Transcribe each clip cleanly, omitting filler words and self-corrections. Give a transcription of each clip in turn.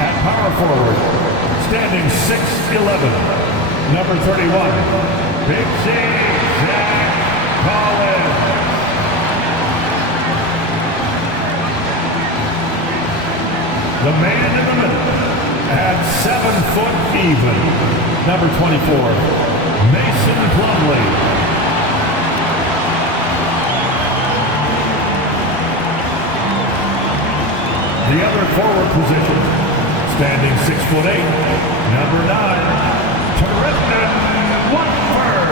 At power forward, standing 6'11", number 31, Big C, Zach Collins. The man in the middle, at 7 foot even, number 24, Mason Plumlee. The other forward position, standing 6'8", number 9, Terrific Watford.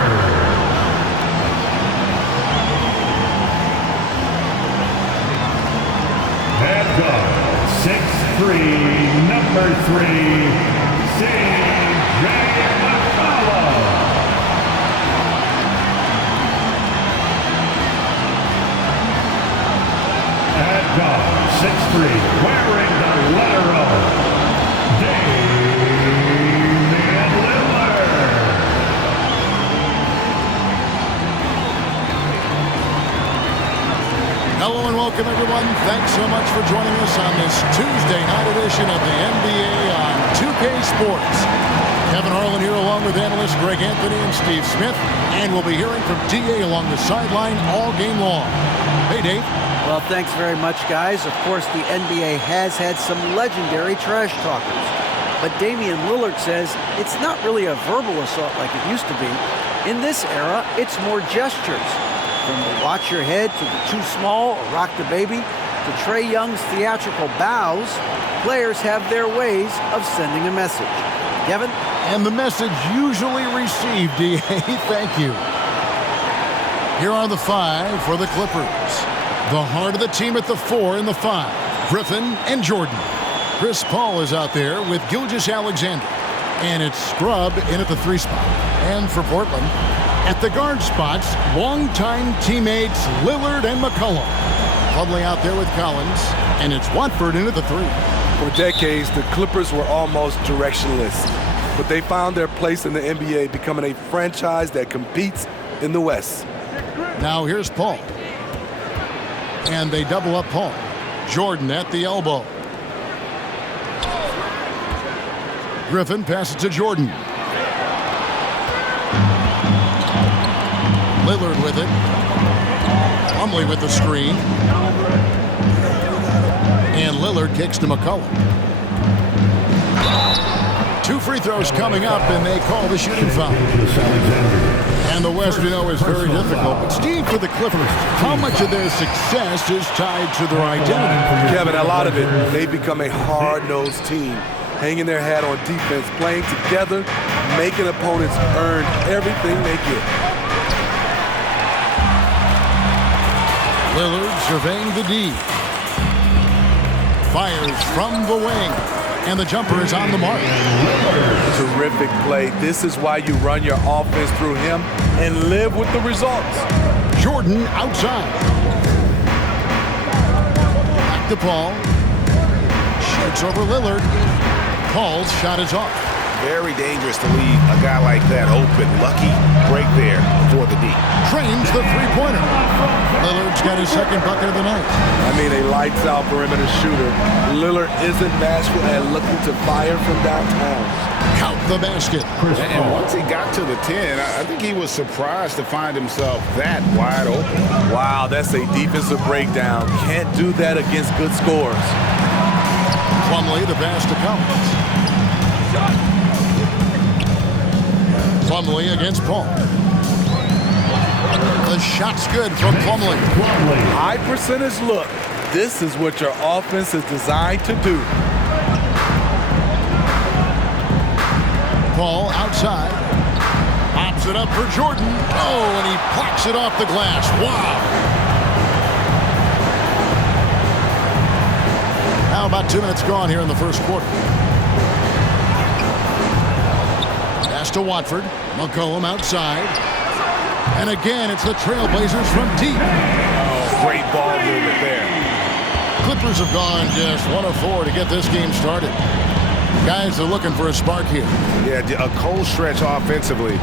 Head guard, 6'3", number 3, C.J. McCollum. At guard, 6'3", wearing the letter O, Damian Lillard. Hello and welcome, everyone. Thanks so much for joining us on this Tuesday night edition of the NBA on 2K Sports. Kevin Harlan here along with analysts Greg Anthony and Steve Smith. And we'll be hearing from D.A. along the sideline all game long. Hey, Dave. Well, thanks very much, guys. Of course, the NBA has had some legendary trash talkers. But Damian Lillard says it's not really a verbal assault like it used to be. In this era, it's more gestures. From the watch your head to the too small or rock the baby to Trae Young's theatrical bows, players have their ways of sending a message. Kevin? And the message usually received, D.A. Thank you. Here are the 5 for the Clippers. The heart of the team at the 4 and the 5, Griffin and Jordan. Chris Paul is out there with Gilgeous-Alexander. And it's Scrub in at the 3 spot. And for Portland, at the guard spots, longtime teammates Lillard and McCollum. Plumlee out there with Collins. And it's Watford in at the 3. For decades, the Clippers were almost directionless. But they found their place in the NBA, becoming a franchise that competes in the West. Now here's Paul. And they double up Paul. Jordan at the elbow. Griffin passes to Jordan. Lillard with it. Plumlee with the screen. And Lillard kicks to McCollum. 2 free throws coming up, and they call the shooting foul. And the West, we know, is very difficult. But Steve, for the Clippers, how much of their success is tied to their identity? Kevin, a lot of it. They become a hard-nosed team, hanging their hat on defense, playing together, making opponents earn everything they get. Lillard surveying the D. Fires from the wing. And the jumper is on the mark. Terrific play. This is why you run your offense through him and live with the results. Jordan outside. Back to Paul. Shoots over Lillard. Paul's shot is off. Very dangerous to leave a guy like that open. Lucky break there for the D. Trains the three-pointer. Lillard's got his second bucket of the night. I mean, a lights-out perimeter shooter. Lillard isn't bashful and looking to fire from downtown. Count the basket. And once he got to the 10, I think he was surprised to find himself that wide open. Wow, that's a defensive breakdown. Can't do that against good scores. Plumlee, the pass to Collins. Plumlee against Paul. The shot's good from Plumlee. High percentage look. This is what your offense is designed to do. Paul outside. Pops it up for Jordan. Oh, and he plucks it off the glass. Wow. Now about 2 minutes gone here in the first quarter. Pass to Watford. McCollum outside. And again, it's the Trailblazers from deep. Oh, great ball movement there. Clippers have gone just 1 of 4 to get this game started. Guys are looking for a spark here. Yeah, a cold stretch offensively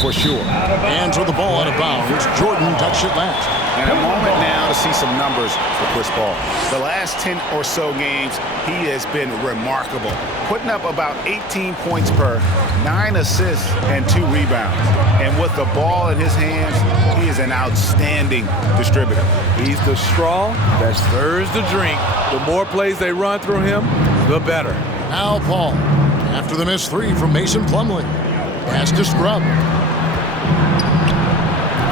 for sure. Hands with the ball out of bounds. Jordan touched it last. And a moment now to see some numbers for Chris Paul. The last 10 or so games, he has been remarkable. Putting up about 18 points per, 9 assists, and 2 rebounds. And with the ball in his hands, he is an outstanding distributor. He's the straw that stirs the drink. The more plays they run through him, the better. Now Paul, after the missed 3 from Mason Plumlee. Pass to Scrub.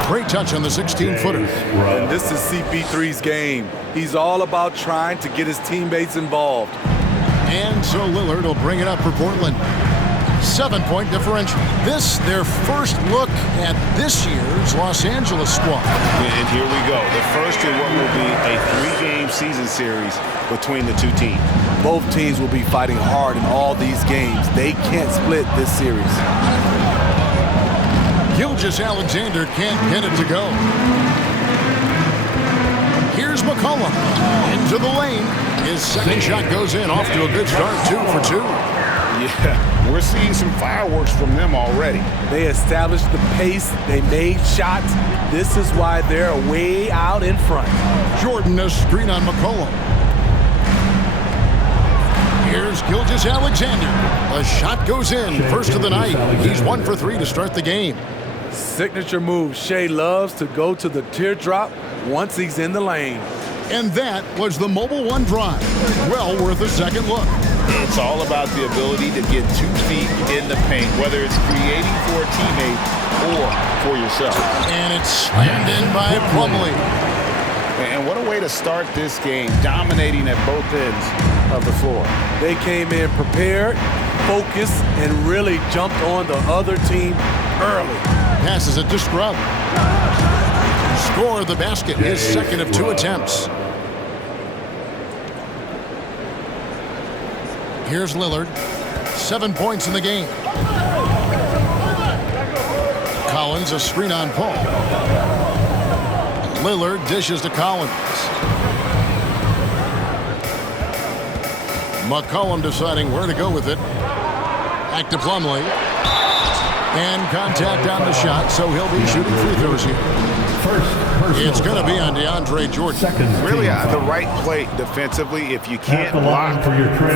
Great touch on the 16-footer. And this is CP3's game. He's all about trying to get his teammates involved. And so Lillard will bring it up for Portland. 7-point differential. This, their first look at this year's Los Angeles squad. And here we go. The first in what will be a 3-game season series between the two teams. Both teams will be fighting hard in all these games. They can't split this series. Gilgeous-Alexander can't get it to go. Here's McCollum into the lane. His second shot goes in, off to a good start, 2 for 2. Yeah, we're seeing some fireworks from them already. They established the pace. They made shots. This is why they're way out in front. Jordan, a screen on McCollum. Here's Gilgeous-Alexander. A shot goes in, first of the night. He's 1 for 3 to start the game. Signature move. Shea loves to go to the teardrop once he's in the lane. And that was the Mobile One drive. Well worth a second look. It's all about the ability to get 2 feet in the paint, whether it's creating for a teammate or for yourself. And it's slammed in by Plumlee. And what a way to start this game, dominating at both ends of the floor. They came in prepared, focused, and really jumped on the other team early. Passes it to Scrub. Scored the basket, his second of 2 attempts. Here's Lillard. 7 points in the game. Collins, a screen on Paul. Lillard dishes to Collins. McCollum deciding where to go with it. Back to Plumlee. And contact on the shot, so he'll be shooting free throws here. It's going to be on DeAndre Jordan. Really the right play defensively. If you can't block,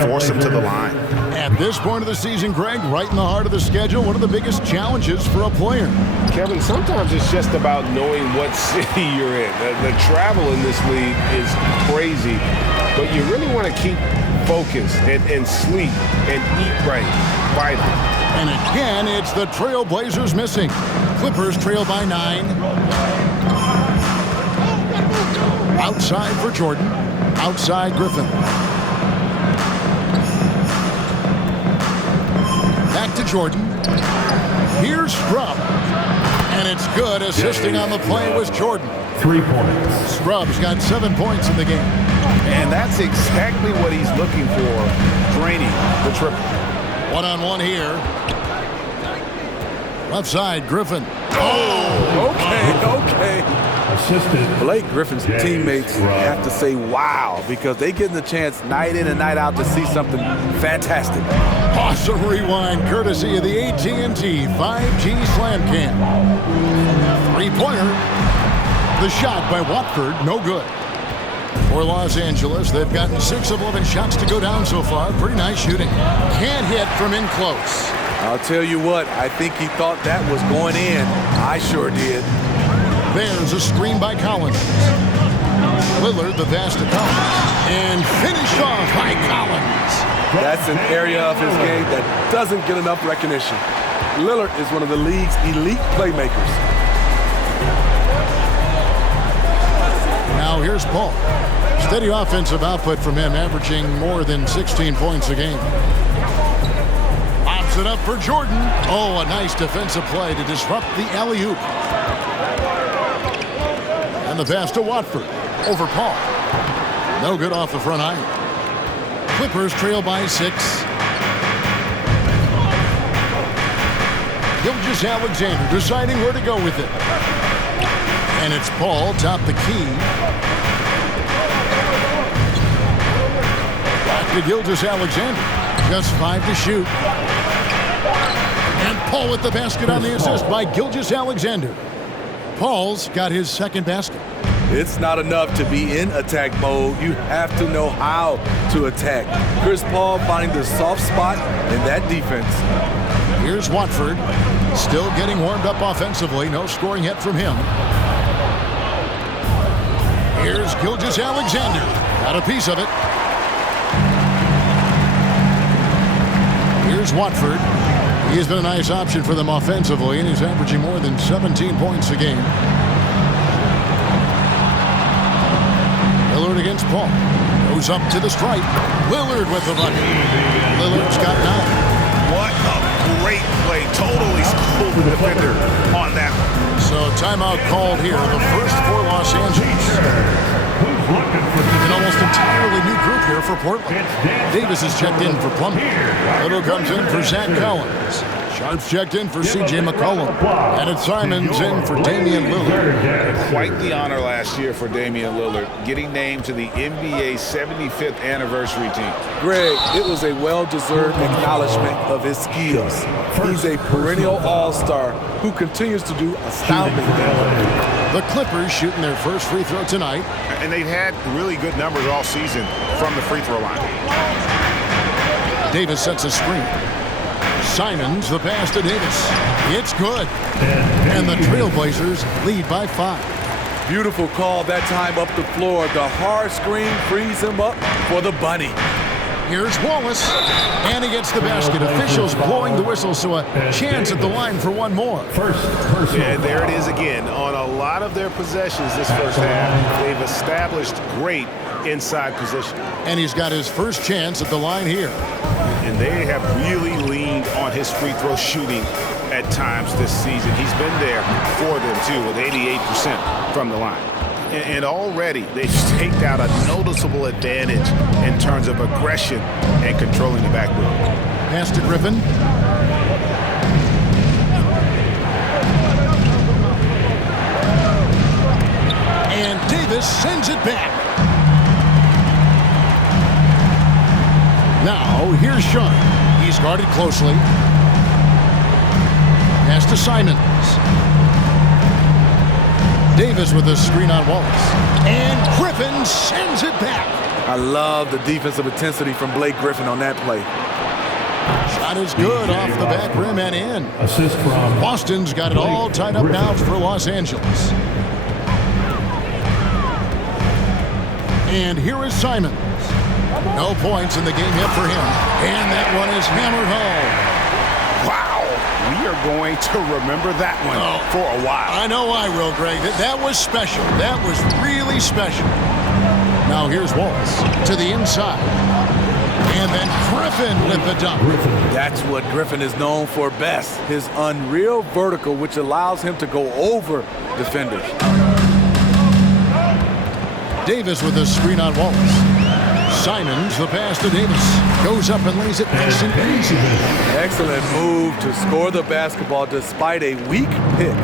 force him to the line. At this point of the season, Greg, right in the heart of the schedule, one of the biggest challenges for a player. Kevin, sometimes it's just about knowing what city you're in. The travel in this league is crazy, but you really want to keep focused and sleep and eat right. Vital. And again, it's the Trailblazers missing. Clippers trail by 9. Outside for Jordan. Outside Griffin. Back to Jordan. Here's Scrub. And it's good. Assisting on the play was Jordan. 3 points. Scrub's got 7 points in the game. And that's exactly what he's looking for, draining the triple. One-on-one here. Left side, Griffin. Okay. Assisted. Blake Griffin's teammates have to say wow, because they get the chance night in and night out to see something fantastic. Awesome rewind courtesy of the AT&T 5G Slam Cam. 3-pointer. The shot by Watford, no good. For Los Angeles, they've gotten 6 of 11 shots to go down so far. Pretty nice shooting. Can't hit from in close. I'll tell you what, I think he thought that was going in. I sure did. There's a screen by Collins. Lillard, the pass to Collins. And finished off by Collins. That's an area of his game that doesn't get enough recognition. Lillard is one of the league's elite playmakers. Now here's Paul. Steady offensive output from him, averaging more than 16 points a game. Pops it up for Jordan. Oh, a nice defensive play to disrupt the alley-oop. And the pass to Watford. Over Paul. No good off the front iron. Clippers trail by 6. Gilgeous-Alexander deciding where to go with it. And it's Paul, top the key. Back to Gilgeous-Alexander. Just 5 to shoot. And Paul with the basket on the assist by Gilgeous-Alexander. Paul's got his second basket. It's not enough to be in attack mode. You have to know how to attack. Chris Paul finding the soft spot in that defense. Here's Watford, still getting warmed up offensively. No scoring yet from him. Here's Gilgeous-Alexander. Got a piece of it. Here's Watford. He's been a nice option for them offensively, and he's averaging more than 17 points a game. Lillard against Paul. Goes up to the stripe. Lillard with the bucket. Lillard's got 9. What a great play. Totally schooled the defender on that one. So timeout called here. The first for Los Angeles. An almost entirely new group here for Portland. Davis is checked in for Plumlee. Little comes in for Zach Collins. Sharp's checked in for C.J. McCollum. And it's Simons in for Damian Lillard. Quite the honor last year for Damian Lillard, getting named to the NBA 75th anniversary team. Greg, it was a well-deserved acknowledgement of his skills. He's a perennial all-star who continues to do astounding things. The Clippers shooting their first free throw tonight. And they've had really good numbers all season from the free throw line. Davis sets a screen. Simons, the pass to Davis. It's good. And the Trailblazers lead by 5. Beautiful call that time up the floor. The hard screen frees him up for the bunny. Here's Wallace, and he gets the basket. Officials blowing the whistle, so a chance at the line for one more. And there it is again. On a lot of their possessions this first half, they've established great inside position. And he's got his first chance at the line here. And they have really leaned on his free throw shooting at times this season. He's been there for them, too, with 88% from the line. And already they've staked out a noticeable advantage in terms of aggression and controlling the backboard. Pass to Griffin. And Davis sends it back. Now, here's Sean. He's guarded closely. Pass to Simons. Davis with a screen on Wallace. And Griffin sends it back. I love the defensive intensity from Blake Griffin on that play. Shot is good off the back rim and in. Assist from Boston's got it all tied up now for Los Angeles. And here is Simons. No points in the game yet for him. And that one is hammered home. Wow. We are going to remember that one for a while. I know I will, Greg. That was special. That was really special. Now here's Wallace to the inside. And then Griffin with the dunk. That's what Griffin is known for best. His unreal vertical, which allows him to go over defenders. Davis with a screen on Wallace. Simons, the pass to Davis. Goes up and lays it nice and easy. Excellent move to score the basketball despite a weak pick.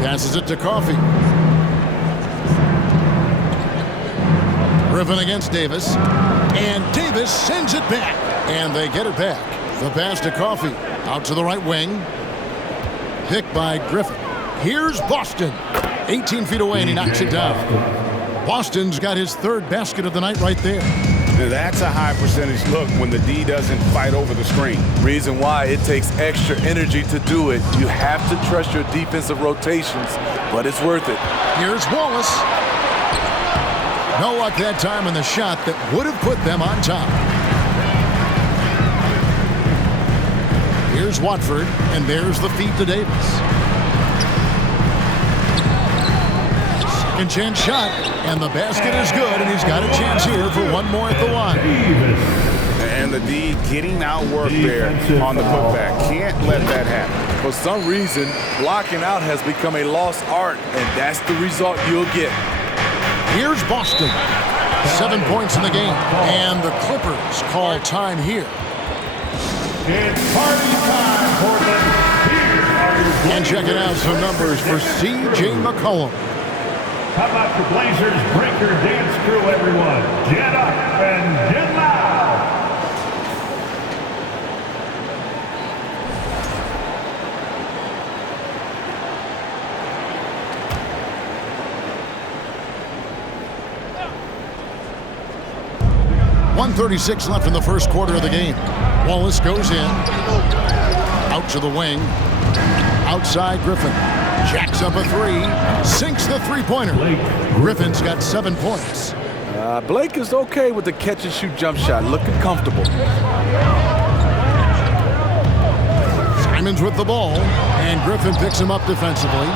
Passes it to Coffey. Griffin against Davis. And Davis sends it back. And they get it back. The pass to Coffey. Out to the right wing. Picked by Griffin. Here's Boston. 18 feet away, and he knocks it down. Boston's got his third basket of the night right there. Now that's a high percentage look when the D doesn't fight over the screen. Reason why it takes extra energy to do it. You have to trust your defensive rotations, but it's worth it. Here's Wallace. No luck that time on the shot that would have put them on top. Here's Watford, and there's the feed to Davis. Second chance shot, and the basket is good, and he's got a chance here for one more at the line. And the D getting outworked there on the putback. Can't let that happen. For some reason, blocking out has become a lost art, and that's the result you'll get. Here's Boston. 7 points in the game, and the Clippers call time here. It's party time, Portland. Here are your And checking out some numbers for C.J. McCollum. How about the Blazers breaker dance crew, everyone? Get up and get loud! .136 left in the first quarter of the game. Wallace goes in. Out to the wing. Outside Griffin. Jacks up a three. Sinks the three-pointer. Griffin's got 7 points. Blake is okay with the catch-and-shoot jump shot. Looking comfortable. Simons with the ball. And Griffin picks him up defensively.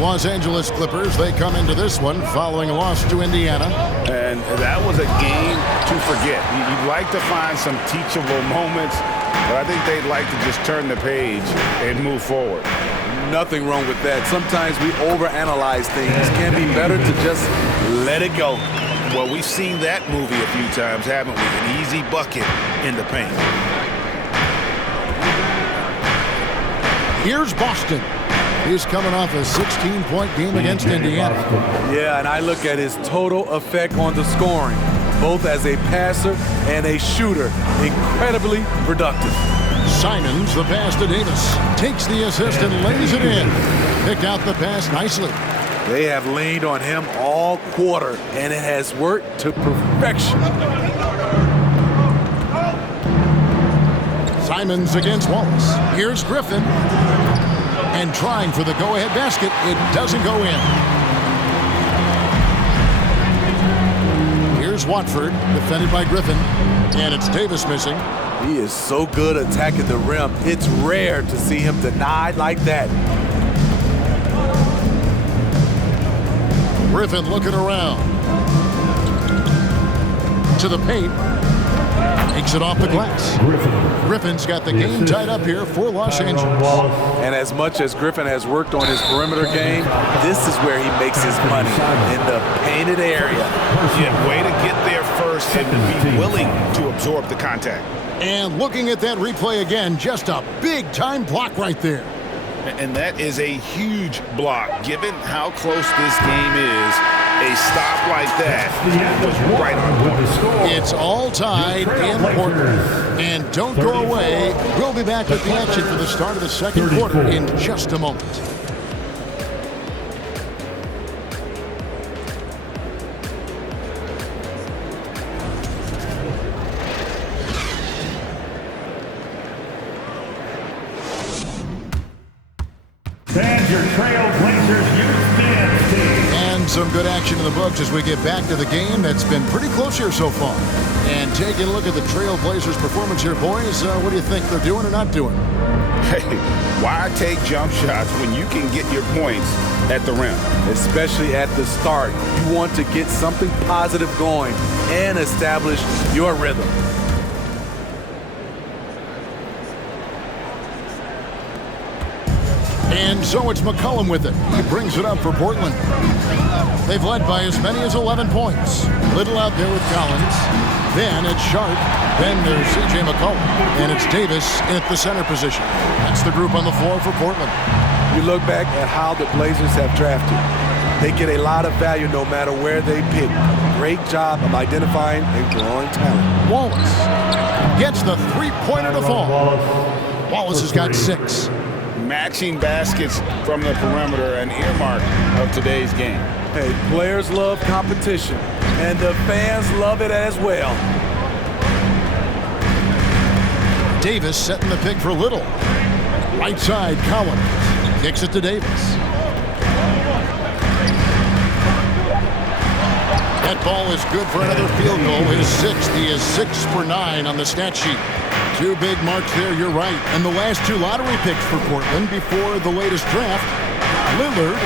Los Angeles Clippers, they come into this one following a loss to Indiana. And that was a game to forget. You'd like to find some teachable moments, but I think they'd like to just turn the page and move forward. Nothing wrong with that. Sometimes we overanalyze things. Can be better to just let it go. Well, we've seen that movie a few times, haven't we? An easy bucket in the paint. Here's Boston. He's coming off a 16-point game against Indiana. Yeah, and I look at his total effect on the scoring, both as a passer and a shooter. Incredibly productive. Simons, the pass to Davis. Takes the assist and lays it in. Picked out the pass nicely. They have leaned on him all quarter, and it has worked to perfection. Simons against Wallace. Here's Griffin. And trying for the go-ahead basket. It doesn't go in. Here's Watford, defended by Griffin. And it's Davis missing. He is so good attacking the rim. It's rare to see him denied like that. Griffin looking around. To the paint. Takes it off the glass. Griffin's got the game tied up here for Los Angeles. And as much as Griffin has worked on his perimeter game, this is where he makes his money, in the painted area. Yeah, way to get there first and be willing to absorb the contact. And looking at that replay again, just a big-time block right there. And that is a huge block. Given how close this game is, a stop like that was right on point. It's all tied in Portland. And don't go away. We'll be back with the action for the start of the second quarter in just a moment. And your Trailblazers youth dance team. And some good action in the books as we get back to the game that's been pretty close here so far. And taking a look at the Trailblazers' performance here, boys, what do you think they're doing or not doing? Hey, why take jump shots when you can get your points at the rim? Especially at the start. You want to get something positive going and establish your rhythm. And so it's McCollum with it. He brings it up for Portland. They've led by as many as 11 points. Little out there with Collins. Then it's Sharp. Then there's C.J. McCollum. And it's Davis at the center position. That's the group on the floor for Portland. You look back at how the Blazers have drafted. They get a lot of value no matter where they pick. Great job of identifying and growing talent. Wallace gets the three-pointer to fall. Wallace has got 6. Matching baskets from the perimeter, an earmark of today's game. Hey, players love competition, and the fans love it as well. Davis setting the pick for Little. Right side, Collins. Kicks it to Davis. That ball is good for another field goal. His 6th. He is 6 for 9 on the stat sheet. 2 big marks there, you're right. And the last 2 lottery picks for Portland before the latest draft, Lillard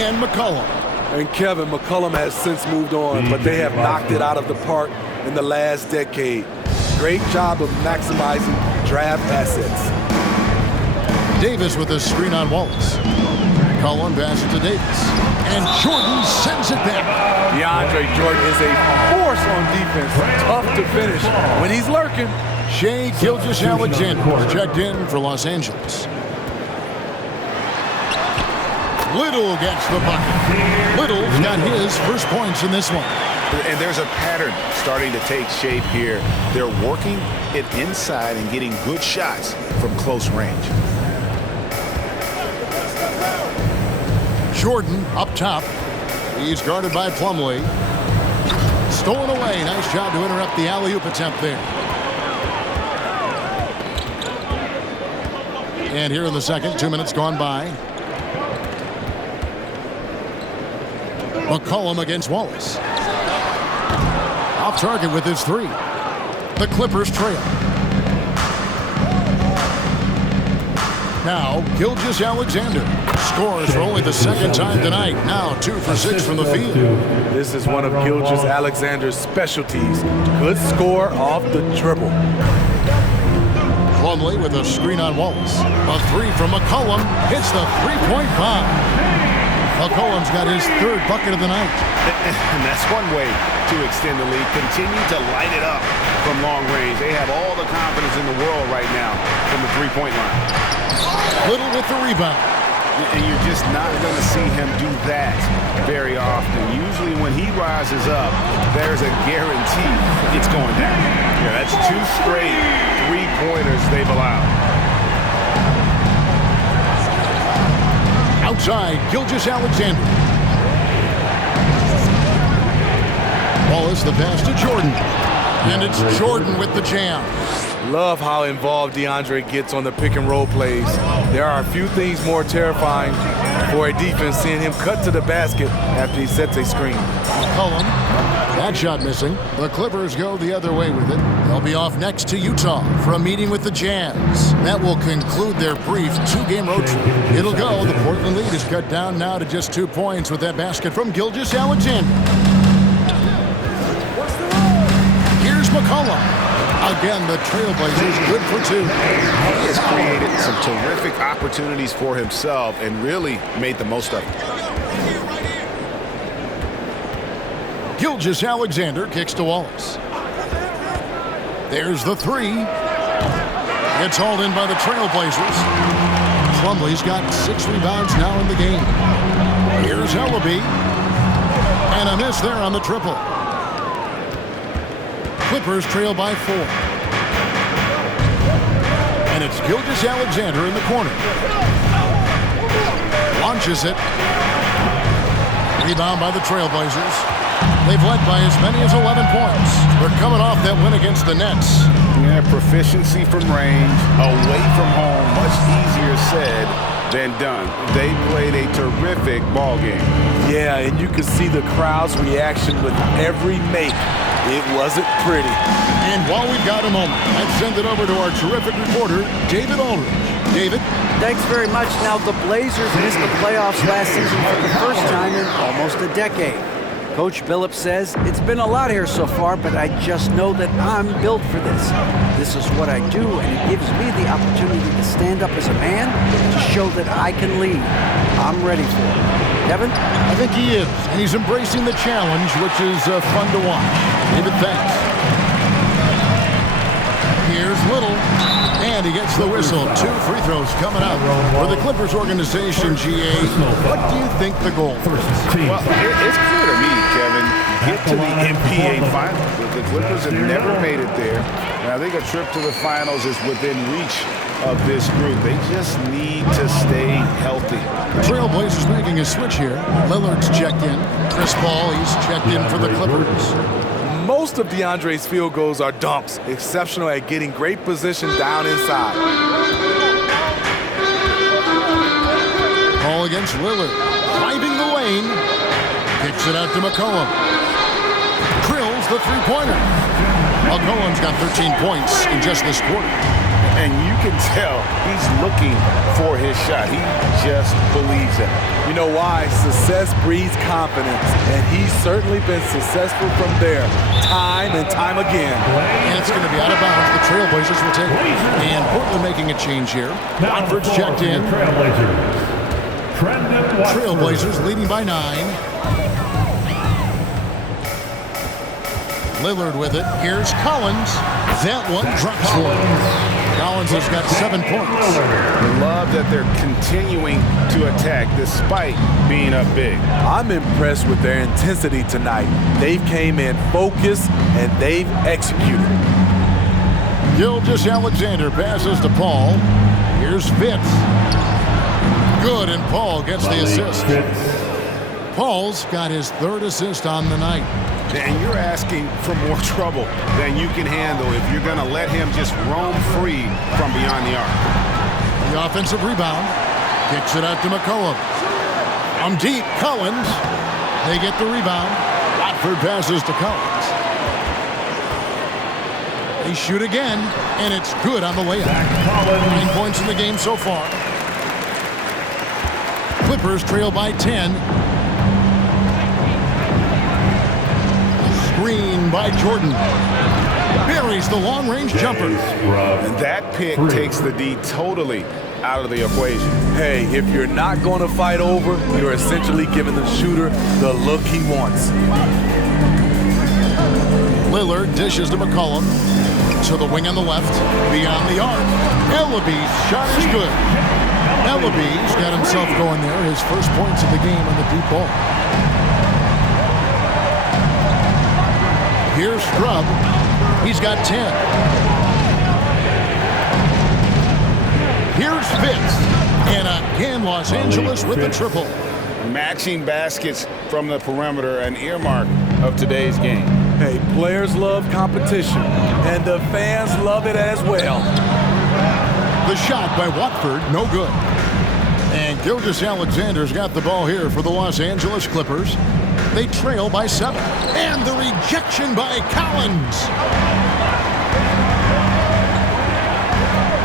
and McCollum. And Kevin, McCollum has since moved on, but they have knocked it out of the park in the last decade. Great job of maximizing draft assets. Davis with a screen on Wallace. McCollum passes to Davis. And Jordan sends it back. DeAndre Jordan is a force on defense. Tough to finish when he's lurking. Shea Gilgeous-Alexander checked in for Los Angeles. Little gets the bucket. Little's got his first points in this one. And there's a pattern starting to take shape here. They're working it inside and getting good shots from close range. Jordan up top. He's guarded by Plumlee. Stolen away. Nice job to interrupt the alley-oop attempt there. And here in the second, 2 minutes gone by. McCollum against Wallace. Off target with his three. The Clippers trail. Now, Gilgeous-Alexander scores for only the second time tonight. Now 2 for 6 from the field. This is one of Gilgeous-Alexander's specialties. Good score off the dribble. Plumlee with a screen on Wallace. A three from McCollum hits the three-point bomb. McCollum's got his third bucket of the night. And that's one way to extend the lead. Continue to light it up from long range. They have all the confidence in the world right now from the three-point line. Little with the rebound. And you're just not going to see him do that very often. Usually when he rises up, there's a guarantee it's going down. Yeah, that's 2 straight three-pointers they've allowed. Outside, Gilgeous-Alexander. Wallace the pass to Jordan. And it's Jordan with the jam. Love how involved DeAndre gets on the pick and roll plays. There are a few things more terrifying for a defense seeing him cut to the basket after he sets a screen. McCollum, that shot missing. The Clippers go the other way with it. They'll be off next to Utah for a meeting with the Jazz. That will conclude their brief 2-game road trip. It'll go. The Portland lead is cut down now to just 2 points with that basket from Gilgeous-Alexander. Here's McCollum. Again, the Trailblazers good for 2. He has created some terrific opportunities for himself and really made the most of it. Gilgeous-Alexander kicks to Wallace. There's the three. It's hauled in by the Trailblazers. Plumlee's got 6 rebounds now in the game. Here's Ellaby. And a miss there on the triple. Clippers trail by 4. And it's Gilgeous-Alexander in the corner. Launches it. Rebound by the Trailblazers. They've led by as many as 11 points. They're coming off that win against the Nets. Yeah, proficiency from range, away from home, much easier said than done. They played a terrific ball game. Yeah, and you can see the crowd's reaction with every make. It wasn't pretty. And while we've got a moment, let's send it over to our terrific reporter, David Aldridge. David? Thanks very much. Now, the Blazers missed the playoffs last season for the first time in almost a decade. Coach Billups says, it's been a lot here so far, but I just know that I'm built for this. This is what I do, and it gives me the opportunity to stand up as a man to show that I can lead. I'm ready for it. Kevin? I think he is, and he's embracing the challenge, which is fun to watch. David, thanks. Here's Little, and he gets the whistle. 2 free throws coming up for the Clippers organization, GA. What do you think the goal is? Well, it's clear to me, Kevin. Get to the NBA Finals. The Clippers have never made it there. And I think a trip to the Finals is within reach of this group. They just need to stay healthy. Trailblazers making a switch here. Lillard's checked in. Chris Paul, he's checked in for the Clippers. Most of DeAndre's field goals are dumps, exceptional at getting great position down inside. Paul against Lillard, driving the lane, kicks it out to McCollum. Drills the three-pointer. McCollum's got 13 points in just this quarter. And you can tell he's looking for his shot. He just believes it. You know why? Success breeds confidence, and he's certainly been successful from there, time and time again. And it's going to be out of bounds. The Trailblazers will take it. And Portland making a change here. Watford's checked in. Trailblazers leading by 9. Lillard with it. Here's Collins. That one drops one. Collins has got 7 points. Love that they're continuing to attack despite being up big. I'm impressed with their intensity tonight. They've came in focused and they've executed. Gilgeous-Alexander passes to Paul. Here's Fitz. Good, and Paul gets the assist. Paul's got his 3rd assist on the night. And you're asking for more trouble than you can handle if you're going to let him just roam free from beyond the arc. The offensive rebound. Kicks it out to McCollum. From deep, Collins. They get the rebound. Watford passes to Collins. They shoot again, and it's good on the layup. 9 points in the game so far. Clippers trail by 10. Screen by Jordan. Buries the long-range jumper. And that pick takes the D totally out of the equation. Hey, if you're not going to fight over, you're essentially giving the shooter the look he wants. Lillard dishes to McCollum. To the wing on the left. Beyond the arc. Ellaby's shot is good. Ellaby's got himself going there. His first points of the game on the deep ball. Here's Scrub. He's got 10. Here's Fitz. And again, Los Angeles with the triple. Matching baskets from the perimeter, an earmark of today's game. Hey, players love competition, and the fans love it as well. The shot by Watford, no good. And Gilgeous-Alexander's got the ball here for the Los Angeles Clippers. They trail by 7. And the rejection by Collins.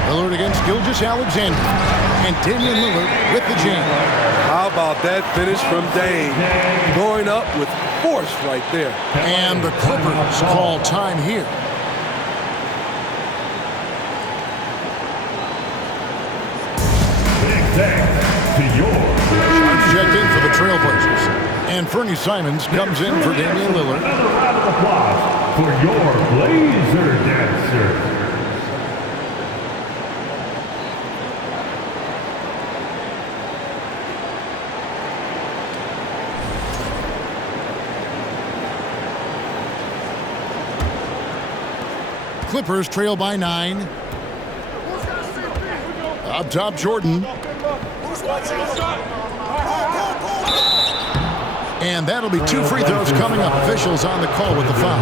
Lillard against Gilgeous-Alexander. And Damian Lillard with the jam. How about that finish from Dame? Going up with force right there. And the Clippers call time here. Sharps checked in for the Trailblazers. And Fernie Simons comes in for Damian Lillard. Another round of applause for your Blazer dancer. Clippers trail by 9. Up top, Jordan. And that'll be 2 free throws coming up. Officials on the call with the foul.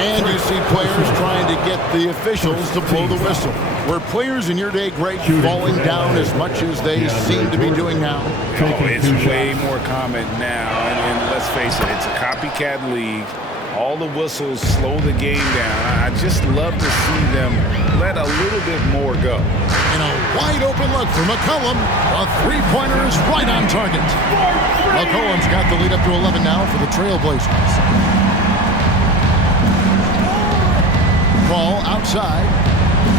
And you see players trying to get the officials to blow the whistle. Were players in your day great falling down as much as they seem to be doing now? Oh, it's way more common now. And let's face it, it's a copycat league. All the whistles slow the game down. I just love to see them let a little bit more go. And a wide open look for McCollum. A three-pointer is right on target. McCollum's got the lead up to 11 now for the Trailblazers. Ball outside.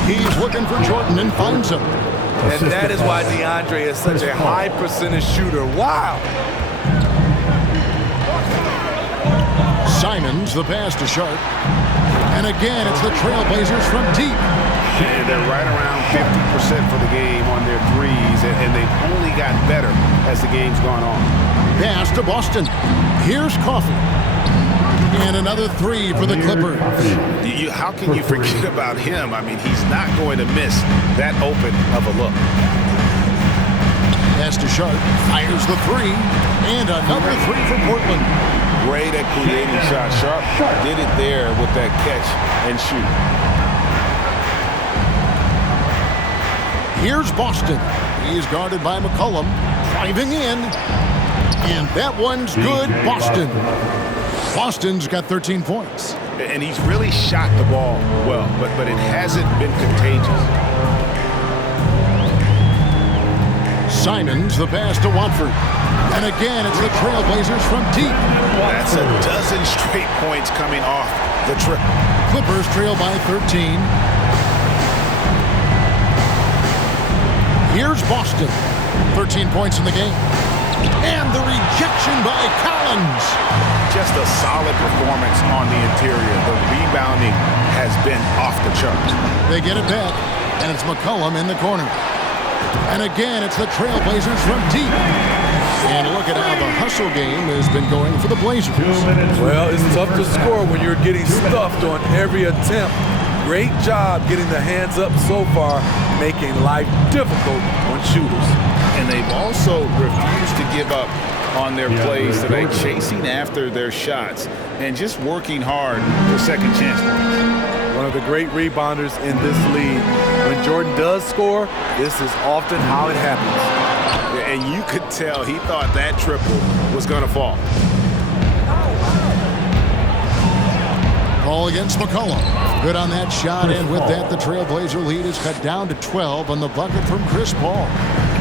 He's looking for Jordan and finds him. And that is why DeAndre is such a high percentage shooter. Wow. Simons, the pass to Sharp. And again, it's the Trailblazers from deep. And they're right around 50% for the game on their threes, and they've only gotten better as the game's gone on. Pass to Boston. Here's Coffey. And another 3 for the Clippers. How can you forget about him? I mean, he's not going to miss that open of a look. Pass to Sharp. Fires the 3. And another 3 for Portland. Great at creating shots. Sharp did it there with that catch and shoot. Here's Boston. He is guarded by McCollum. Driving in. And that one's good. Boston. Boston's got 13 points. And he's really shot the ball well, but it hasn't been contagious. Simons, the pass to Watford. And again, it's the Trailblazers from deep. That's a dozen straight points coming off the trip. Clippers trail by 13. Here's Boston. 13 points in the game. And the rejection by Collins. Just a solid performance on the interior. The rebounding has been off the charts. They get it back, and it's McCollum in the corner. And again, it's the Trailblazers from deep. And look at how the hustle game has been going for the Blazers. 2 minutes. Well, it's tough to score when you're getting stuffed on every attempt. Great job getting the hands up so far, making life difficult on shooters. And they've also refused to give up on their plays today, chasing after their shots and just working hard for second chance points. One of the great rebounders in this league. When Jordan does score, this is often how it happens. And you could tell he thought that triple was going to fall. Ball against McCollum. Good on that shot, and with that, the Trailblazer lead is cut down to 12 on the bucket from Chris Paul.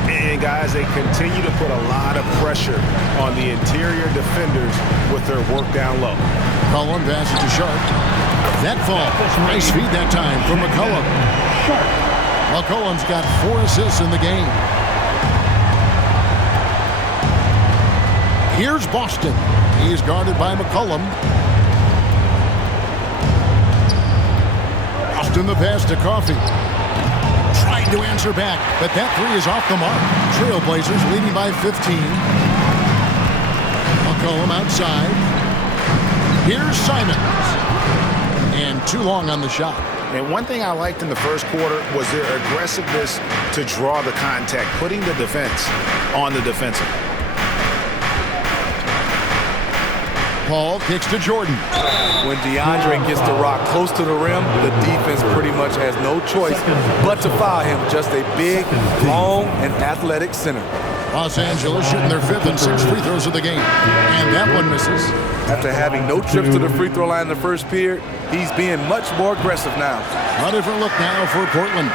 And guys, they continue to put a lot of pressure on the interior defenders with their work down low. McCollum passes to Sharp. That falls. Nice feed that time from McCollum. McCollum's got 4 assists in the game. Here's Boston. He's guarded by McCollum. Boston the pass to Coffey. Trying to answer back, but that 3 is off the mark. Trailblazers leading by 15. McCollum outside. Here's Simons. And too long on the shot. And one thing I liked in the first quarter was their aggressiveness to draw the contact, putting the defense on the defensive. Paul kicks to Jordan. When DeAndre gets the rock close to the rim, the defense pretty much has no choice but to foul him. Just a big, long, and athletic center. Los Angeles shooting their 5th and 6th free throws of the game. And that one misses. After having no trips to the free throw line in the first period, he's being much more aggressive now. A different look now for Portland.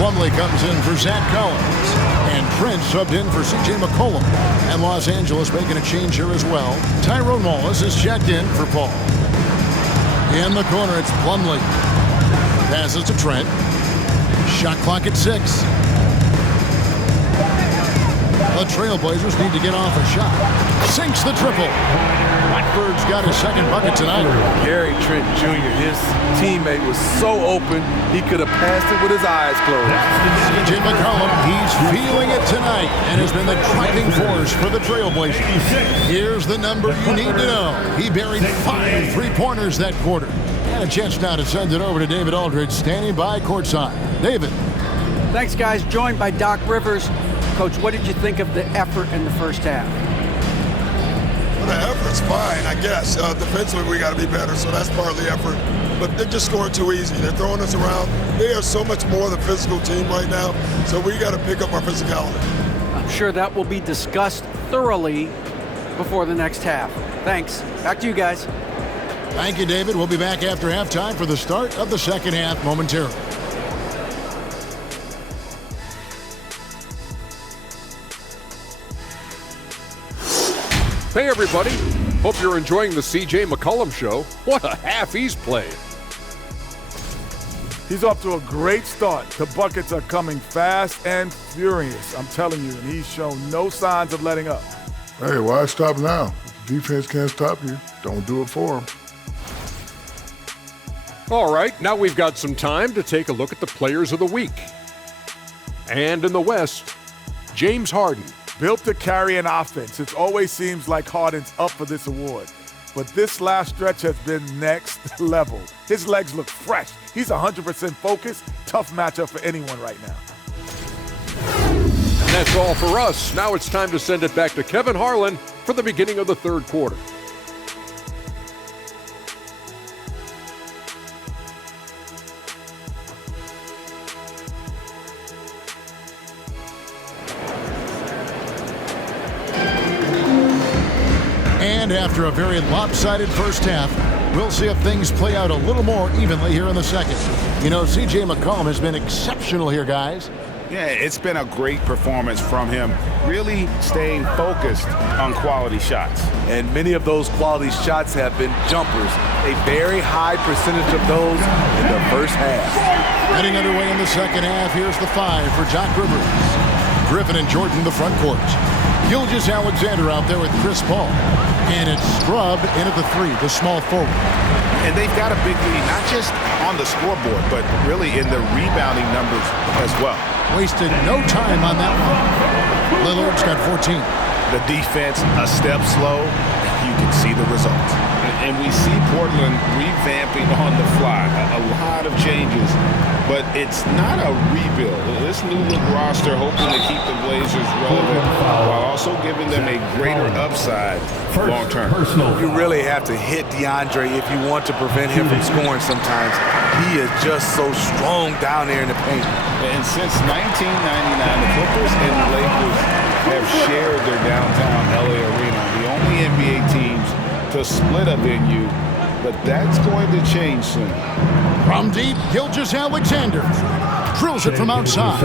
Plumlee comes in for Zach Collins. And Prince subbed in for C.J. McCollum. And Los Angeles making a change here as well. Tyrone Wallace is checked in for Paul. In the corner, it's Plumlee. Passes to Trent. Shot clock at 6. The Trailblazers need to get off a shot. Sinks the triple. Blackbird's got his second bucket tonight. Gary Trent Jr., his teammate, was so open, he could have passed it with his eyes closed. C.J. McCollum, he's feeling it tonight and has been the driving force for the Trailblazers. Here's the number you need to know. He buried 5 3-pointers that quarter. And a chance now to send it over to David Aldridge, standing by courtside. David. Thanks, guys. Joined by Doc Rivers. Coach, what did you think of the effort in the first half? Well, the effort's fine, I guess. Defensively, we got to be better, so that's part of the effort. But they're just scoring too easy. They're throwing us around. They are so much more the physical team right now, so we got to pick up our physicality. I'm sure that will be discussed thoroughly before the next half. Thanks. Back to you guys. Thank you, David. We'll be back after halftime for the start of the second half momentarily. Hey, everybody. Hope you're enjoying the C.J. McCollum show. What a half he's played. He's off to a great start. The buckets are coming fast and furious, I'm telling you, and he's shown no signs of letting up. Hey, why stop now? If the defense can't stop you, don't do it for them. All right, now we've got some time to take a look at the players of the week. And in the West, James Harden. Built to carry an offense. It always seems like Harden's up for this award. But this last stretch has been next level. His legs look fresh. He's 100% focused. Tough matchup for anyone right now. And that's all for us. Now it's time to send it back to Kevin Harlan for the beginning of the third quarter. And after a very lopsided first half, we'll see if things play out a little more evenly here in the second. You know, C.J. McCollum has been exceptional here, guys. Yeah, it's been a great performance from him, really staying focused on quality shots. And many of those quality shots have been jumpers, a very high percentage of those in the first half. Heading underway in the second half, here's the 5 for Doc Rivers. Griffin and Jordan the front court. Gilgeous-Alexander out there with Chris Paul. And it's Scrub in at the 3, the small forward. And they've got a big lead, not just on the scoreboard, but really in the rebounding numbers as well. Wasted no time on that one. Lillard's got 14. The defense a step slow, you can see the results. And we see Portland revamping on the fly. A lot of changes, but it's not a rebuild. This new look roster hoping to keep the Blazers relevant while also giving them a greater upside long term. You really have to hit DeAndre if you want to prevent him from scoring sometimes. He is just so strong down there in the paint. And since 1999, the Clippers and the Lakers have shared their downtown LA arena, the only NBA teams to split a venue, but that's going to change soon. From deep, Gilgeous-Alexander drills it from outside.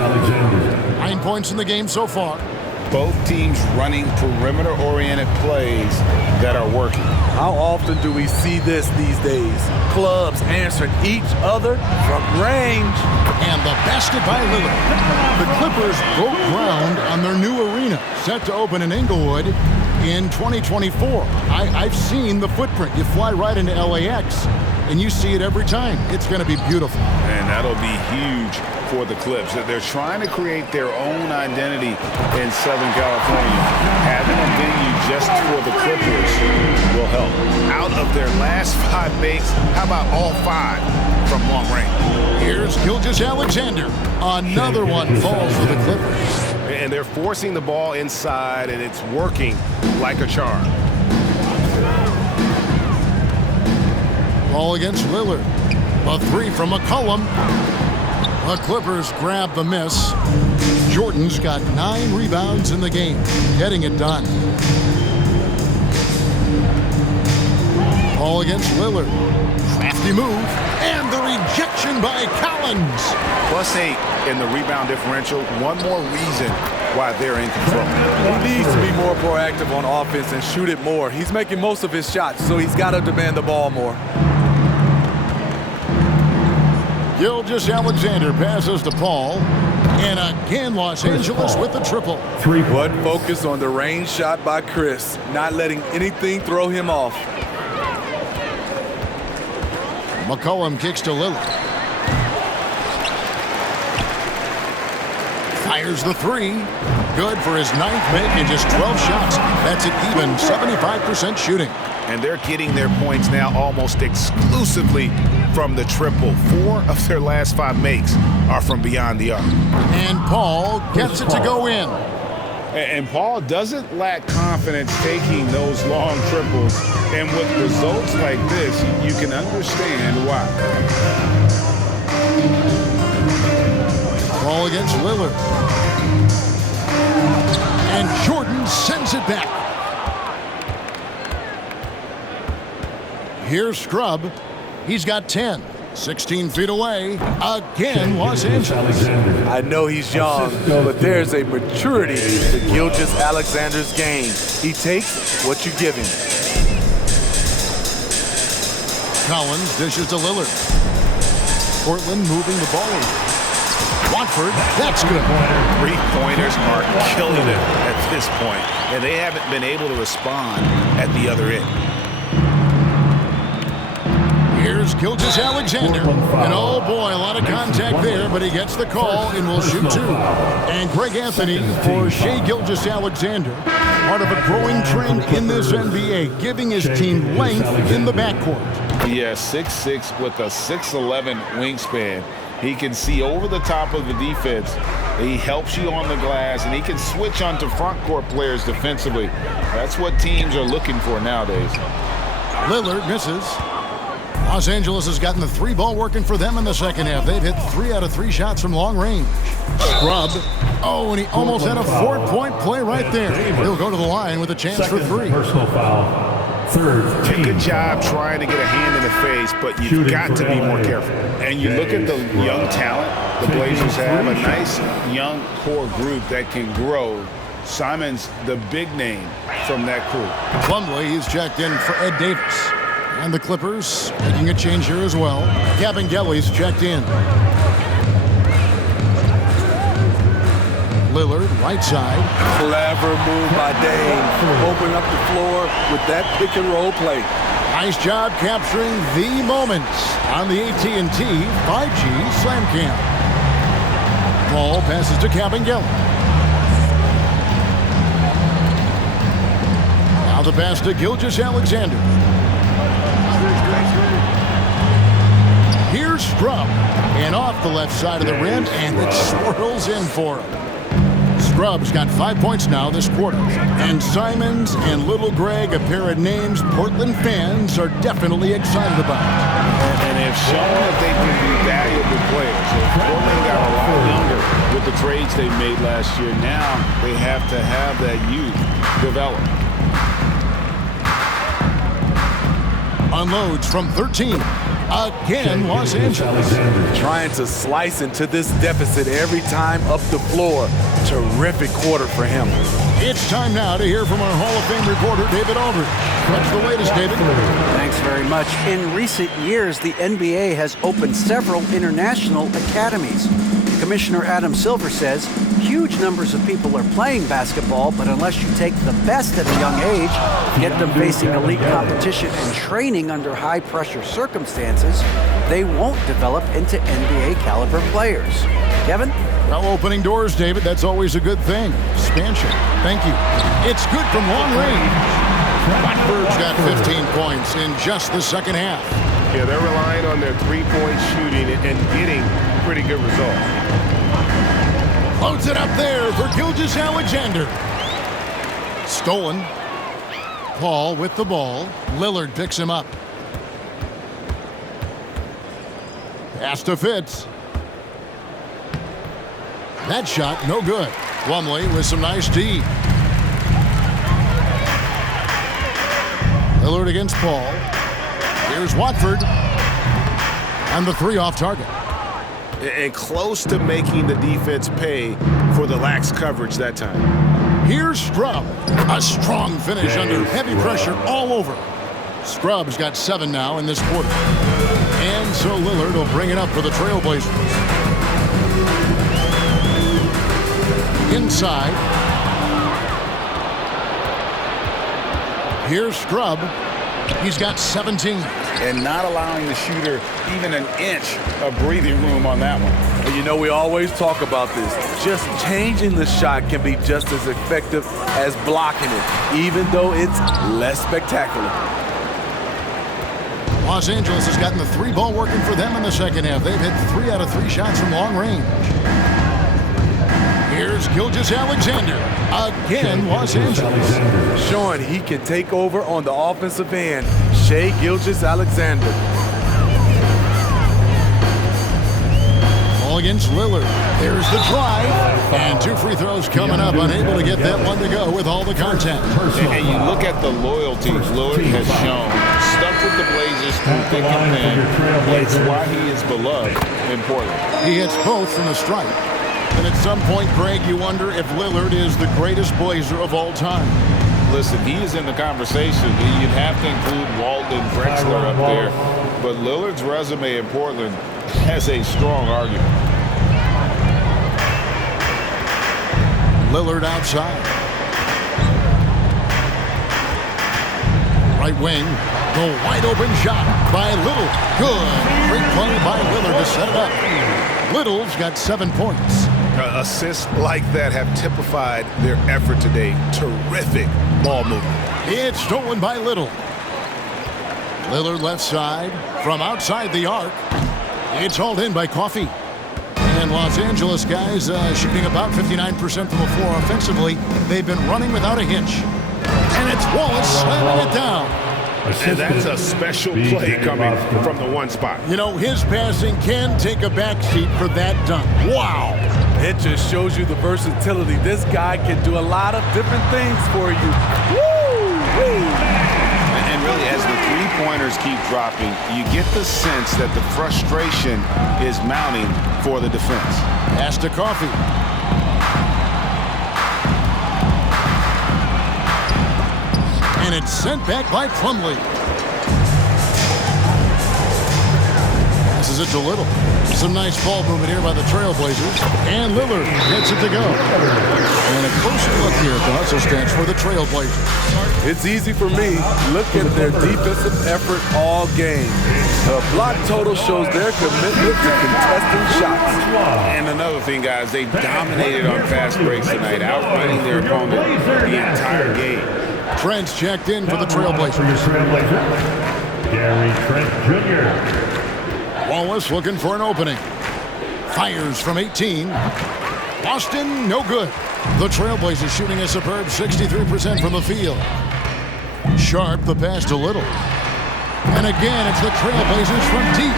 9 points in the game so far. Both teams running perimeter-oriented plays that are working. How often do we see this these days? Clubs answering each other from range. And the basket by Lillard. The Clippers broke ground on their new arena, set to open in Inglewood in 2024. I've seen the footprint. You fly right into LAX, and you see it every time. It's going to be beautiful. And that'll be huge for the Clips. They're trying to create their own identity in Southern California. Having a venue just for the Clippers will help. Out of their last 5 makes, how about all 5 from long range? Here's Gilgeous-Alexander. Another one falls for the Clippers. And they're forcing the ball inside, and it's working like a charm. Ball against Lillard. A 3 from McCollum. The Clippers grab the miss. Jordan's got 9 rebounds in the game, getting it done. Ball against Lillard. Crafty move. And the rejection by Collins. +8 in the rebound differential. One more reason why they're in control. He needs to be more proactive on offense and shoot it more. He's making most of his shots, so he's got to demand the ball more. Gilgeous-Alexander passes to Paul. And again, Los Angeles with the triple. But focus on the range shot by Chris, not letting anything throw him off. McCollum kicks to Lillard. Fires the 3. Good for his 9th make and just 12 shots. That's an even 75% shooting. And they're getting their points now almost exclusively from the triple. 4 of their last 5 makes are from beyond the arc. And Paul gets it to go in. And Paul doesn't lack confidence taking those long triples. And with results like this, you can understand why. Ball against Lillard. And Jordan sends it back. Here's Scrub. He's got 10. 16 feet away. Again, Los Angeles. I know he's young, but there's a maturity to Gilgeous-Alexander's game. He takes what you give him. Collins dishes to Lillard. Portland moving the ball over. Watford, that's good. 3-pointers are killing it at this point, and they haven't been able to respond at the other end. Here's Gilgeous-Alexander. And oh boy, a lot of contact there, but he gets the call and will shoot 2. And Greg Anthony for Shai Gilgeous-Alexander. Part of a growing trend in this NBA, giving his team length in the backcourt. Yeah, 6'6" with a 6'11" wingspan. He can see over the top of the defense. He helps you on the glass, and he can switch onto front court players defensively. That's what teams are looking for nowadays. Lillard misses. Los Angeles has gotten the 3 ball working for them in the second half. They've hit 3 out of 3 shots from long range. Scrub. Oh, and he almost had a 4-point play right there. He'll go to the line with a chance for 3. Personal foul. Third team. Good job trying to get a hand in the face, but you've got to be more careful. And you look at the young talent the Blazers have, a nice young core group that can grow. Simon's the big name from that crew. Plumlee is checked in for Ed Davis. And the Clippers making a change here as well. Gavin Gelly's checked in. Lillard, right side. Clever move by Dame. Open up the floor with that pick and roll play. Nice job capturing the moments on the AT&T 5G Slam Cam. Ball passes to Kabengele. Now the pass to Gilgeous-Alexander. Here's Scrub. And off the left side of the rim, and it swirls in for him. Scrub's got 5 points now this quarter. And Simons and Little Greg, a pair of names Portland fans are definitely excited about. And they've shown that they can be valuable players. So Portland got a lot younger with the trades they made last year. Now they have to have that youth develop. Unloads from 13. Again, Los Angeles. Trying to slice into this deficit every time up the floor. Terrific quarter for him. It's time now to hear from our Hall of Fame reporter, David Aldridge. What's the latest, David? Thanks very much. In recent years, the NBA has opened several international academies. Commissioner Adam Silver says huge numbers of people are playing basketball, but unless you take the best at a young age, get them facing elite competition and training under high-pressure circumstances, they won't develop into NBA-caliber players. Kevin? Well, opening doors, David, that's always a good thing. Expansion. Thank you. It's good from long range. Watford's got 15 points in just the second half. Yeah, they're relying on their three-point shooting and getting pretty good results. Loads it up there for Gilgeous-Alexander. Stolen. Paul with the ball. Lillard picks him up. Pass to Fitz. That shot, no good. Plumlee with some nice D. Lillard against Paul. Here's Watford. And the three off target. And close to making the defense pay for the lax coverage that time. Here's Scrub. A strong finish under heavy pressure all over. Scrub's got 7 now in this quarter. And so Lillard will bring it up for the Trailblazers. Inside. Here's Scrub. He's got 17. And not allowing the shooter even an inch of breathing room on that one. And you know, we always talk about this. Just changing the shot can be just as effective as blocking it, even though it's less spectacular. Los Angeles has gotten the 3-ball working for them in the second half. They've hit 3 out of 3 shots from long range. Here's Gilgeous-Alexander. Again, Los Angeles. Showing he can take over on the offensive end. Shai Gilgeous-Alexander. Ball against Lillard. There's the drive. And 2 free throws coming up. Unable to get that one to go with all the contact. And you look at the loyalty Lillard has shown. Stuck with the Blazers through thick and thin. It's why he is beloved in Portland. He hits both from the stripe. And at some point, Greg, you wonder if Lillard is the greatest Blazer of all time. Listen, he is in the conversation. You'd have to include Walton, Drexler up there. But Lillard's resume in Portland has a strong argument. Lillard outside. Right wing. The wide open shot by Little. Good. Great play by Lillard to set it up. Little's got 7 points. Assists like that have typified their effort today. Terrific ball movement. It's stolen by Little. Lillard left side from outside the arc. It's hauled in by Coffey. And Los Angeles guys shooting about 59% from the floor offensively. They've been running without a hitch. And it's Wallace slamming it down. And that's a special play coming from the one spot. You know, his passing can take a backseat for that dunk. Wow. It just shows you the versatility. This guy can do a lot of different things for you. Woo! And really, as the three-pointers keep dropping, you get the sense that the frustration is mounting for the defense. Pass to Coffey. And it's sent back by Plumlee. Passes it to Little. Some nice ball movement here by the Trailblazers. And Lillard gets it to go. And a closer look here at the hustle stats for the Trailblazers. It's easy for me. Look at their defensive effort all game. The block total shows their commitment to contesting shots. And another thing, guys, they dominated on fast breaks tonight, outrunning their opponent the entire game. Trent's checked in for the Trailblazers. Gary Trent Jr. Wallace looking for an opening. Fires from 18. Boston, no good. The Trailblazers shooting a superb 63% from the field. Sharp, the pass to Little. And again, it's the Trailblazers from deep.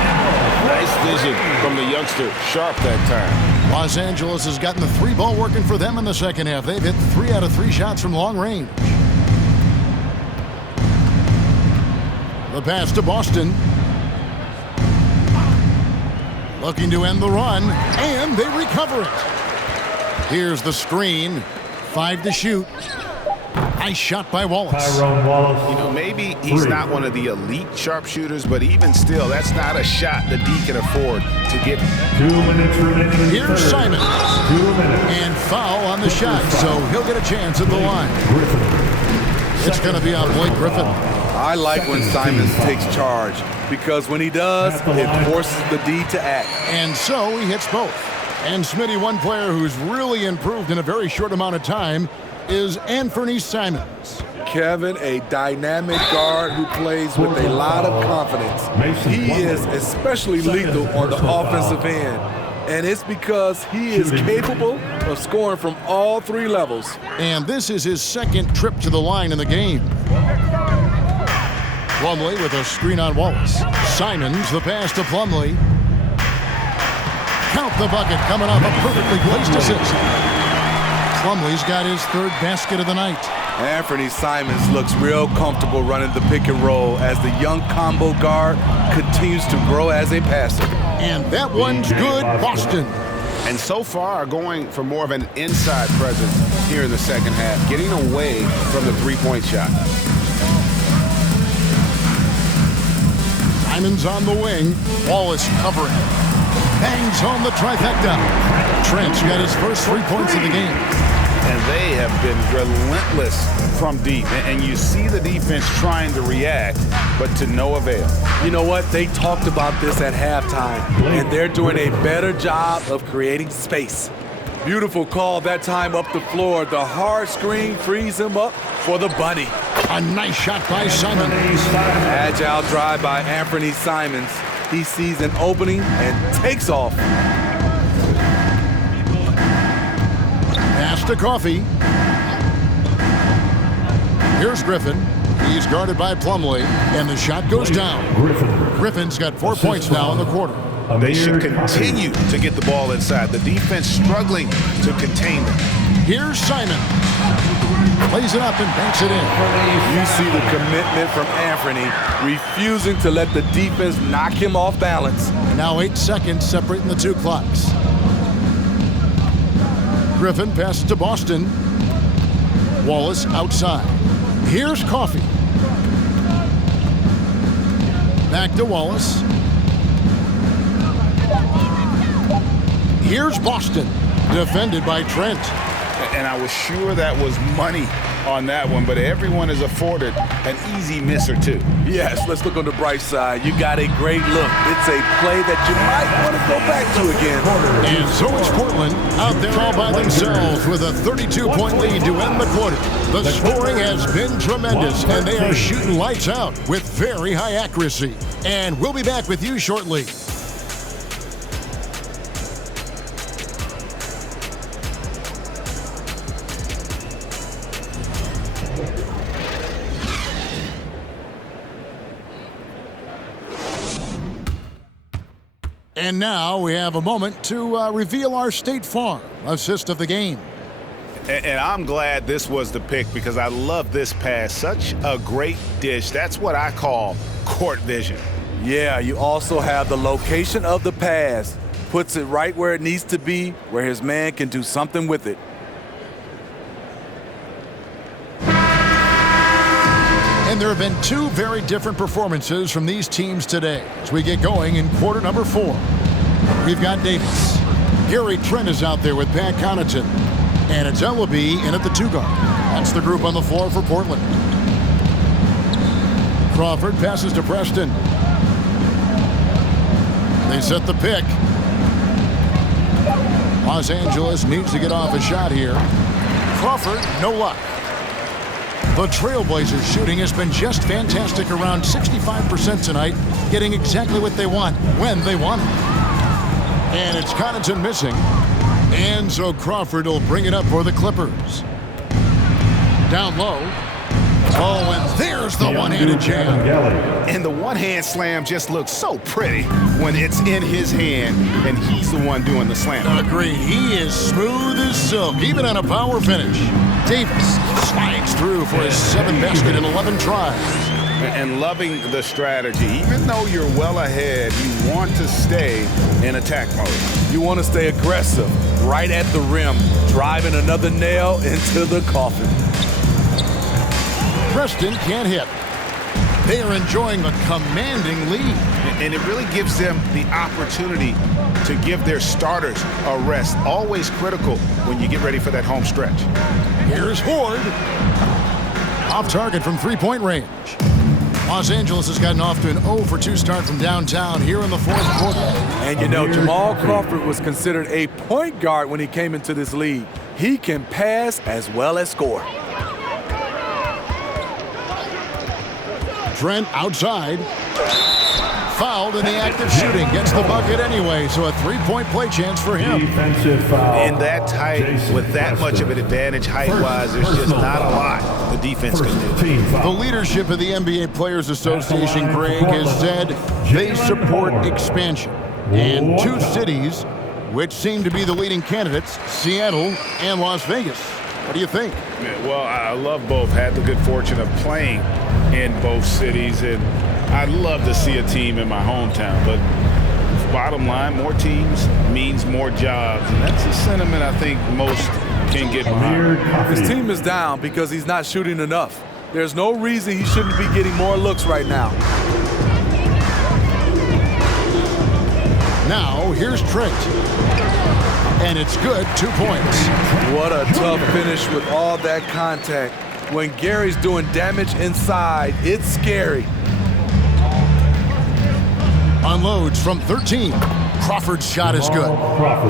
Nice vision from the youngster, Sharp that time. Los Angeles has gotten the three ball working for them in the second half. They've hit 3 out of 3 shots from long range. The pass to Boston. Looking to end the run, and they recover it. Here's the screen. 5 to shoot. Nice shot by Wallace. Tyrone Wallace. You know, maybe he's not one of the elite sharpshooters, but even still, that's not a shot the D can afford to get. 2 minutes remaining. Here's Simon. 2 minutes. And foul on the shot, so he'll get a chance at the line. It's going to be on Blake Griffin. I like when Simons takes charge because when he does, it forces the D to act. And so he hits both. And Smitty, one player who's really improved in a very short amount of time is Anthony Simons. Kevin, a dynamic guard who plays with a lot of confidence. He is especially lethal on the offensive end. And it's because he is capable of scoring from all 3 levels. And this is his second trip to the line in the game. Plumlee with a screen on Wallace. Simons, the pass to Plumlee. Count the bucket coming off a perfectly placed assist. Plumlee's got his 3rd basket of the night. Anthony Simons looks real comfortable running the pick and roll as the young combo guard continues to grow as a passer. And that one's good, Boston. And so far, going for more of an inside presence here in the second half, getting away from the three-point shot. Simons on the wing. Wallace covering. Bangs home the trifecta. Trent's got his first 3 points of the game. And they have been relentless from deep. And you see the defense trying to react, but to no avail. You know what? They talked about this at halftime, and they're doing a better job of creating space. Beautiful call that time up the floor. The hard screen frees him up for the bunny. A nice shot by Simons. Agile drive by Anthony Simons. He sees an opening and takes off. Pass to Coffee. Here's Griffin. He's guarded by Plumlee, and the shot goes down. Griffin's got 4 points now in the quarter. They should continue to get the ball inside. The defense struggling to contain them. Here's Simon. Plays it up and banks it in. You see the commitment from Anthony, refusing to let the defense knock him off balance. Now 8 seconds separating the 2 clocks. Griffin passes to Boston. Wallace outside. Here's Coffee. Back to Wallace. Here's Boston, defended by Trent. And I was sure that was money on that one, but everyone is afforded an easy miss or 2. Yes, let's look on the bright side. You got a great look. It's a play that you might want to go back to again. And so it's Portland out there all by themselves with a 32-point lead to end the quarter. The scoring has been tremendous, and they are shooting lights out with very high accuracy. And we'll be back with you shortly. And now we have a moment to reveal our State Farm assist of the game. And I'm glad this was the pick because I love this pass. Such a great dish. That's what I call court vision. Yeah, you also have the location of the pass. Puts it right where it needs to be, where his man can do something with it. And And there have been two very different performances from these teams today as we get going in quarter number 4. We've got Davis. Gary Trent is out there with Pat Connaughton. And it's Ellaby in at the 2 guard. That's the group on the floor for Portland. Crawford passes to Preston. They set the pick. Los Angeles needs to get off a shot here. Crawford, no luck. The Trailblazers shooting has been just fantastic, around 65% tonight, getting exactly what they want when they want it. And it's Connaughton missing. And so Crawford will bring it up for the Clippers. Down low. Oh, and there's the one-handed jam. And the one-hand slam just looks so pretty when it's in his hand and he's the one doing the slam. Agreed. He is smooth as silk, even on a power finish. Davis slides through for his 7th basket in 11 tries. And loving the strategy. Even though you're well ahead, you want to stay in attack mode. You want to stay aggressive, right at the rim, driving another nail into the coffin. Preston can't hit. They are enjoying a commanding lead. And it really gives them the opportunity to give their starters a rest. Always critical when you get ready for that home stretch. Here's Horde. Off target from 3-point range. Los Angeles has gotten off to an 0-for-2 start from downtown here in the 4th quarter. And you know, Jamal Crawford was considered a point guard when he came into this league. He can pass as well as score. Trent outside. Fouled in the act of shooting. Gets the bucket anyway, so a 3-point play chance for him. Defensive foul. In that tight, with that much of an advantage height-wise, there's just not a lot the defense can do. The leadership of the NBA Players Association, Greg, has said they support expansion. And 2 cities, which seem to be the leading candidates, Seattle and Las Vegas. What do you think? Well, I love both. Had the good fortune of playing in both cities, and I'd love to see a team in my hometown. But bottom line, more teams means more jobs, and that's a sentiment I think most can get behind. His team is down because he's not shooting enough. There's no reason he shouldn't be getting more looks right now. Now, here's Trent. And it's good, 2 points. What a tough finish with all that contact. When Gary's doing damage inside, it's scary. Unloads from 13. Crawford's shot is good.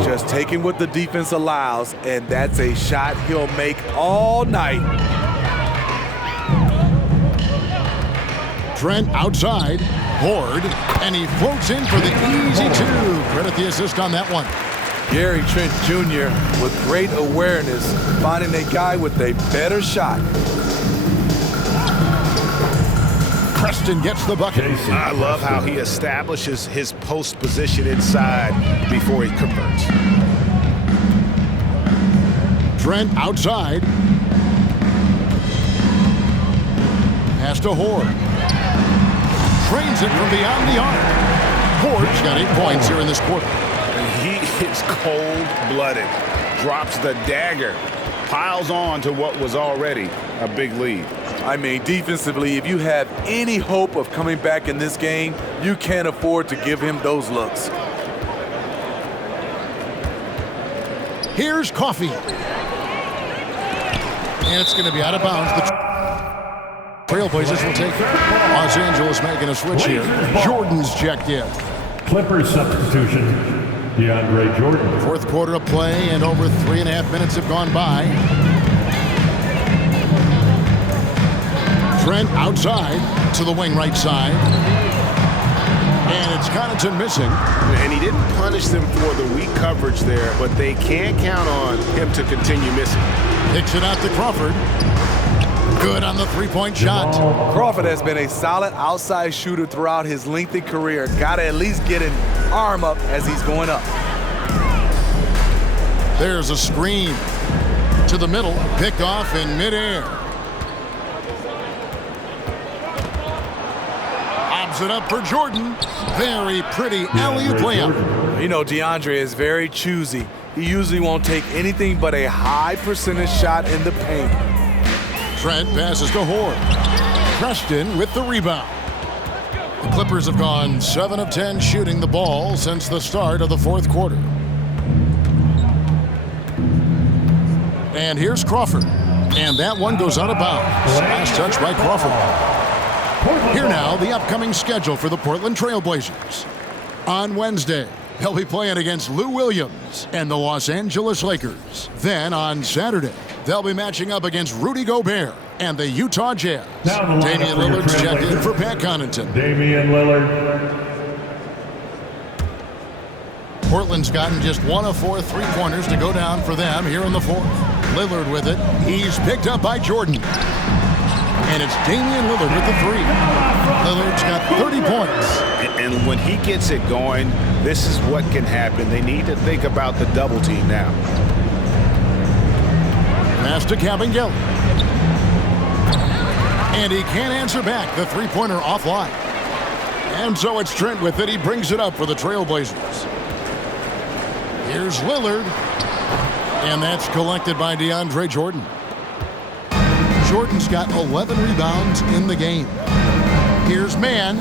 Just taking what the defense allows, and that's a shot he'll make all night. Trent outside. Horde. And he floats in for the easy 2. Credit the assist on that one. Gary Trent Jr. with great awareness, finding a guy with a better shot. Preston gets the bucket. I love how he establishes his post position inside before he converts. Trent outside. Pass to Horde. Trains it from beyond the arc. Horde's got 8 points here in this quarter. He is cold-blooded, drops the dagger, piles on to what was already a big lead. I mean, defensively, if you have any hope of coming back in this game, you can't afford to give him those looks. Here's Coffee. And it's going to be out of bounds. The Trailblazers will take it. Los Angeles making a switch here. Jordan's checked in. Clippers substitution, DeAndre Jordan. 4th quarter of play, and over 3.5 minutes have gone by. Trent outside to the wing right side. And it's Connaughton missing. And he didn't punish them for the weak coverage there, but they can't count on him to continue missing. Kicks it out to Crawford. Good on the 3-point shot. Crawford has been a solid outside shooter throughout his lengthy career. Got to at least get an arm up as he's going up. There's a screen to the middle, picked off in midair. Lobs it up for Jordan. Very pretty alley-oop layup. You know, DeAndre is very choosy. He usually won't take anything but a high percentage shot in the paint. Trent passes to Horde. Preston with the rebound. The Clippers have gone 7 of 10 shooting the ball since the start of the fourth quarter. And here's Crawford. And that one goes out of bounds. Last touch by Crawford. Here now, the upcoming schedule for the Portland Trail Blazers. On Wednesday, they'll be playing against Lou Williams and the Los Angeles Lakers. Then on Saturday, they'll be matching up against Rudy Gobert and the Utah Jazz. Damian Lillard's checked in for Pat Connaughton. Damian Lillard. Portland's gotten just 1 of 4 3-pointers to go down for them here in the fourth. Lillard with it. He's picked up by Jordan. And it's Damian Lillard with the 3. Lillard's got 30 points. And when he gets it going, this is what can happen. They need to think about the double team now. Pass to Kabengele. And he can't answer back. The 3-pointer offline. And so it's Trent with it. He brings it up for the Trailblazers. Here's Lillard. And that's collected by DeAndre Jordan. Jordan's got 11 rebounds in the game. Here's Mann.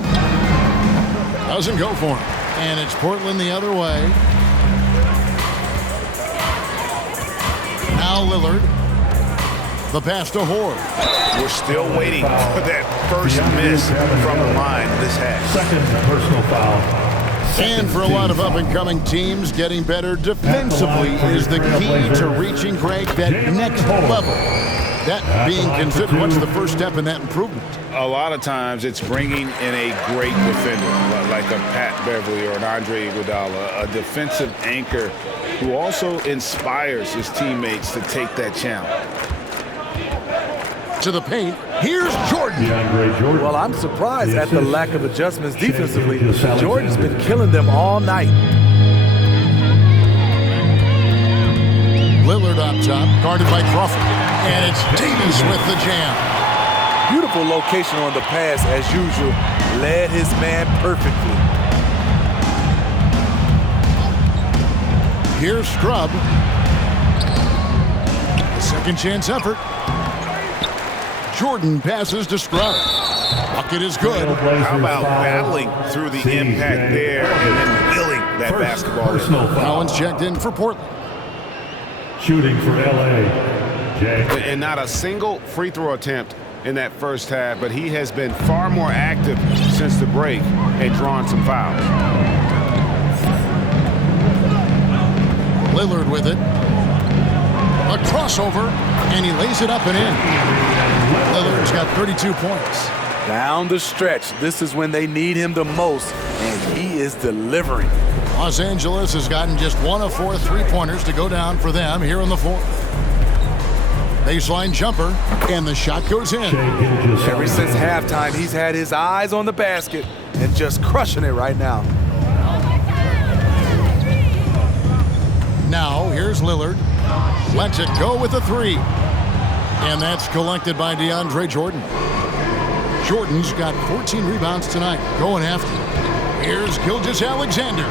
Doesn't go for him. And it's Portland the other way. Now Lillard. The pass to Horde. We're still waiting for that first miss from the line this half. Second personal foul. And for a lot of up-and-coming teams, getting better defensively is the key to reaching, Greg, that next level. That being considered, what's the first step in that improvement? A lot of times it's bringing in a great defender, like a Pat Beverly or an Andre Iguodala, a defensive anchor who also inspires his teammates to take that challenge. To the paint, here's Jordan. Well, I'm surprised at the lack of adjustments defensively. Jordan's been killing them all night. Lillard up top, guarded by Crawford. And it's Davis with the jam. Beautiful location on the pass, as usual. Led his man perfectly. Here's Scrub. Second chance effort. Jordan passes to Scrub. Bucket is good. How about battling through the impact there and then willing that basketball in? Collins checked in for Portland. Shooting for L.A. Jay. And not a single free throw attempt in that first half, but he has been far more active since the break and drawn some fouls. Lillard with it. A crossover, and he lays it up and in. Lillard's got 32 points. Down the stretch, this is when they need him the most, and he is delivering. Los Angeles has gotten just 1 of 4 3-pointers to go down for them here in the fourth. Baseline jumper, and the shot goes in. Ever since halftime, he's had his eyes on the basket and just crushing it right now. Now, here's Lillard. Lets it go with a 3. And that's collected by DeAndre Jordan. Jordan's got 14 rebounds tonight, going after. Here's Gilgeous-Alexander.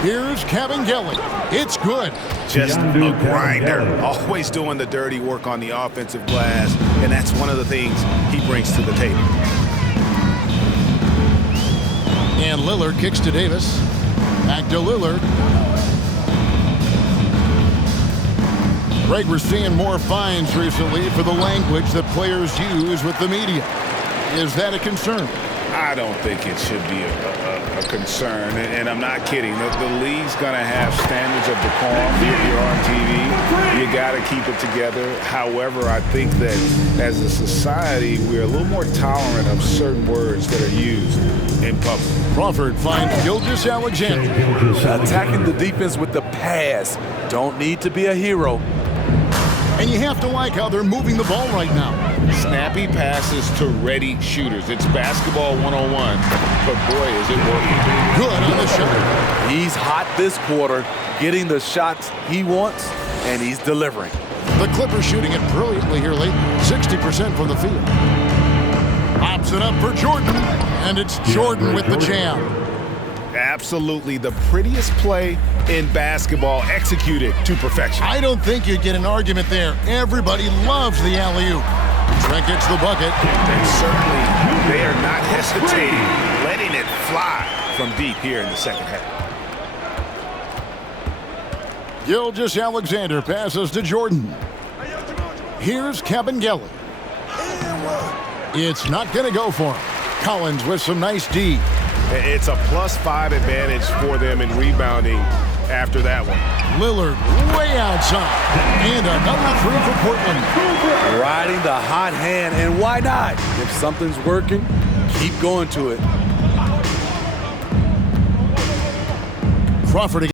Here's Kabengele. It's good. Just a grinder, always doing the dirty work on the offensive glass, and that's one of the things he brings to the table. And Lillard kicks to Davis. Back to Lillard. Greg, we're seeing more fines recently for the language that players use with the media. Is that a concern? I don't think it should be a concern, and I'm not kidding. The league's going to have standards of decorum. You're on TV. You got to keep it together. However, I think that as a society, we're a little more tolerant of certain words that are used in public. Crawford finds Gilgeous-Alexander. Attacking the defense with the pass. Don't need to be a hero. And you have to like how they're moving the ball right now. Snappy passes to ready shooters. It's basketball 101, but boy, is it working. Good on the shot. He's hot this quarter, getting the shots he wants, and he's delivering. The Clippers shooting it brilliantly here late, 60% from the field. Pops it up for Jordan, and it's Jordan with the jam. Absolutely the prettiest play in basketball, executed to perfection. I don't think you'd get an argument there. Everybody loves the alley-oop. Trent gets the bucket. And certainly they are not hesitating, letting it fly from deep here in the second half. Gilgeous-Alexander passes to Jordan. Here's Kabengele. It's not going to go for him. Collins with some nice D. It's a +5 advantage for them in rebounding after that one. Lillard way outside. And another three for Portland. Riding the hot hand, and why not? If something's working, keep going to it. Crawford